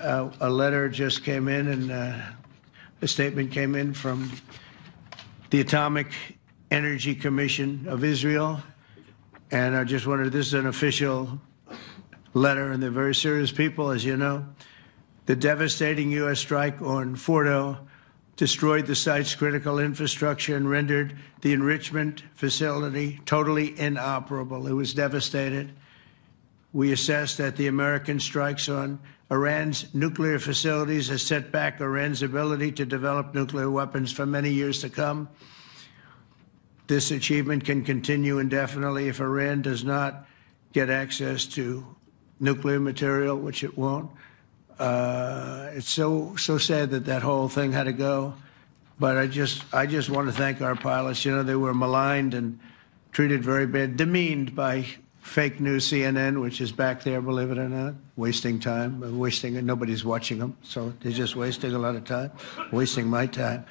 a letter just came in, and a statement came in from the Atomic Energy Commission of Israel. And I just wondered, this is an official letter, and they're very serious people, as you know. The devastating U.S. strike on Fordo destroyed the site's critical infrastructure and rendered the enrichment facility totally inoperable. It was devastated. We assess that the American strikes on Iran's nuclear facilities has set back Iran's ability to develop nuclear weapons for many years to come. This achievement can continue indefinitely if Iran does not get access to nuclear material, which it won't. It's so sad that that whole thing had to go. But I just want to thank our pilots. You know, they were maligned and treated very bad, demeaned by fake news CNN, which is back there, believe it or not, wasting time, nobody's watching them, so they're just wasting a lot of time, wasting my time.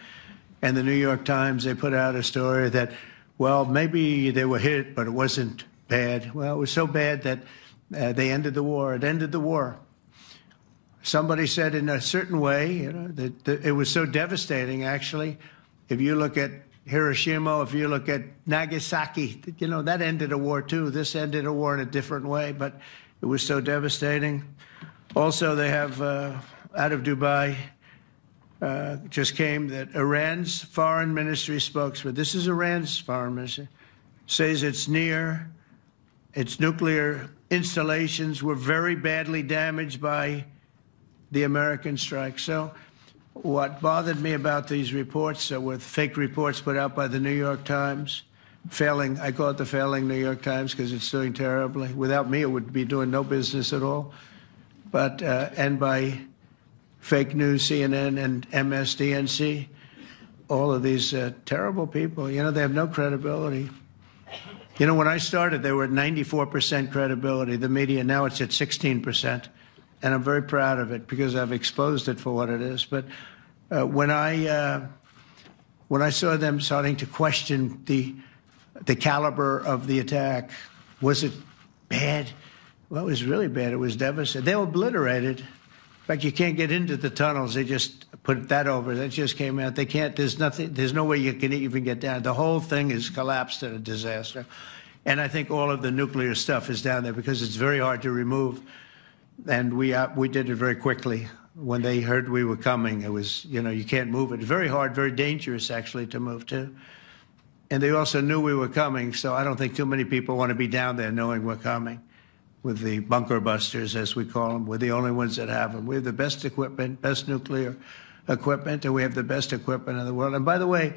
And the New York Times, they put out a story that, well, maybe they were hit, but it wasn't bad. Well, it was so bad that they ended the war. It ended the war. Somebody said in a certain way, you know, that it was so devastating, actually. If you look at Hiroshima, if you look at Nagasaki, you know, that ended a war too. This ended a war in a different way, but it was so devastating. Also, they have, out of Dubai, just came that Iran's foreign ministry spokesman, this is Iran's foreign ministry, says its nuclear installations were very badly damaged by the American strike. So what bothered me about these reports were fake reports put out by the New York Times, failing, I call it the failing New York Times because it's doing terribly. Without me, it would be doing no business at all. But, and by fake news, CNN and MSDNC, all of these terrible people, you know, they have no credibility. You know, when I started, they were at 94% credibility, the media. Now it's at 16%. And I'm very proud of it because I've exposed it for what it is. But when I saw them starting to question the caliber of the attack, was it bad? Well, it was really bad. It was devastating. They were obliterated. In fact, you can't get into the tunnels. They just put that over. That just came out. They can't. There's nothing. There's no way you can even get down. The whole thing is collapsed in a disaster. And I think all of the nuclear stuff is down there because it's very hard to remove. And we did it very quickly. When they heard we were coming, it was, you know, you can't move it. It's very hard, very dangerous, actually, to move to. And they also knew we were coming, so I don't think too many people want to be down there knowing we're coming with the bunker busters, as we call them. We're the only ones that have them. We have the best equipment, best nuclear equipment, and we have the best equipment in the world. And by the way,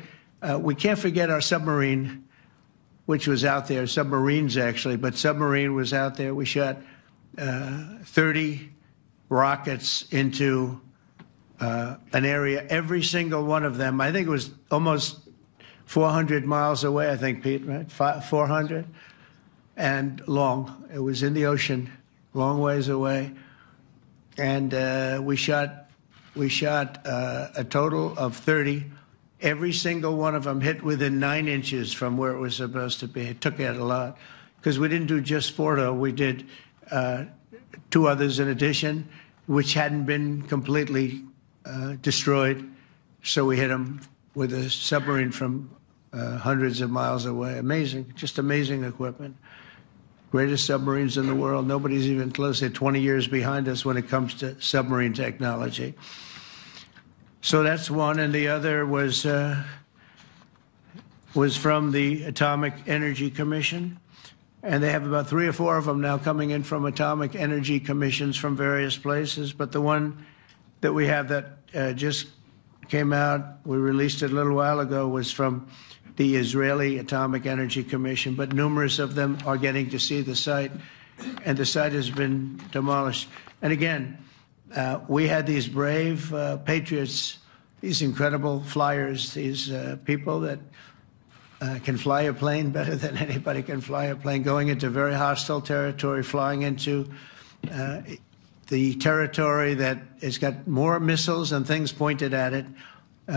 we can't forget our submarine, which was out there, submarines, actually, but submarine was out there. We shot 30 rockets into an area, every single one of them. I think it was almost 400 miles away, I think, Pete, right? 400 and long. It was in the ocean, long ways away. And we shot a total of 30. Every single one of them hit within 9 inches from where it was supposed to be. It took out a lot because we didn't do just Fordo. We did 2 others in addition, which hadn't been completely destroyed. So we hit them with a submarine from hundreds of miles away. Amazing, just amazing equipment. Greatest submarines in the world. Nobody's even close. They're 20 years behind us when it comes to submarine technology. So that's one, and the other was from the Atomic Energy Commission. And they have about 3 or 4 of them now coming in from atomic energy commissions from various places. But the one that we have that just came out, we released it a little while ago, was from the Israeli Atomic Energy Commission. But numerous of them are getting to see the site, and the site has been demolished. And again, we had these brave patriots, these incredible flyers, these people that can fly a plane better than anybody can fly a plane, going into very hostile territory, flying into the territory that has got more missiles and things pointed at it,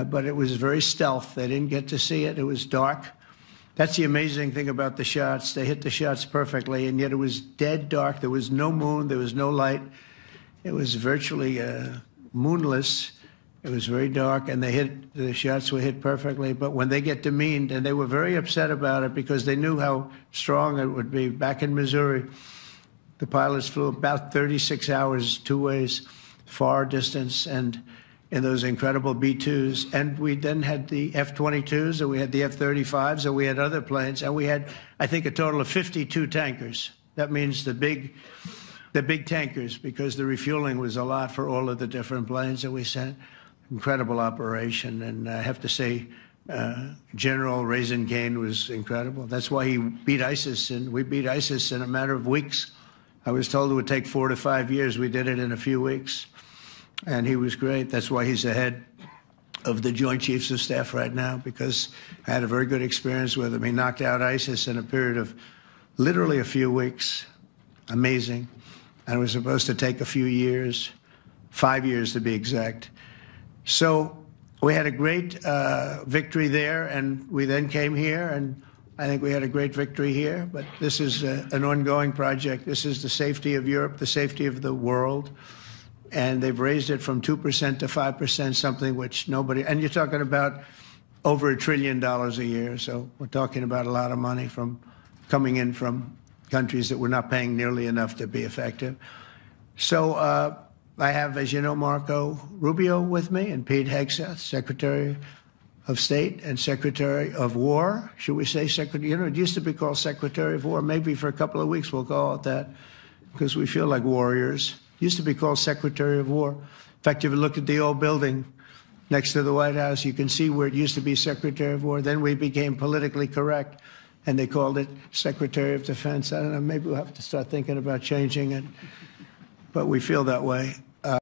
but it was very stealth. They didn't get to see it. It was dark. That's the amazing thing about the shots. They hit the shots perfectly, and yet it was dead dark. There was no moon. There was no light. It was virtually moonless. It was very dark, and the shots were hit perfectly. But when they get demeaned, and they were very upset about it because they knew how strong it would be. Back in Missouri, the pilots flew about 36 hours, two ways, far distance, and in those incredible B-2s. And we then had the F-22s, and we had the F-35s, and we had other planes, and we had, I think, a total of 52 tankers. That means the big tankers, because the refueling was a lot for all of the different planes that we sent. Incredible operation, and I have to say, General Raisin Cain was incredible. That's why he beat ISIS, and we beat ISIS in a matter of weeks. I was told it would take 4 to 5 years. We did it in a few weeks, and he was great. That's why he's the head of the Joint Chiefs of Staff right now, because I had a very good experience with him. He knocked out ISIS in a period of literally a few weeks. Amazing. And it was supposed to take a few years, 5 years to be exact. So we had a great victory there, and we then came here, and I think we had a great victory here. But this is an ongoing project. This is the safety of Europe, the safety of the world. And they've raised it from 2% to 5%, something which nobody, and you're talking about over $1 trillion a year. So we're talking about a lot of money coming in from countries that we're not paying nearly enough to be effective. So I have, as you know, Marco Rubio with me, and Pete Hegseth, Secretary of State and Secretary of War. Should we say Secretary? You know, it used to be called Secretary of War. Maybe for a couple of weeks we'll call it that, because we feel like warriors. It used to be called Secretary of War. In fact, if you look at the old building next to the White House, you can see where it used to be Secretary of War. Then we became politically correct, and they called it Secretary of Defense. I don't know, maybe we'll have to start thinking about changing it, but we feel that way.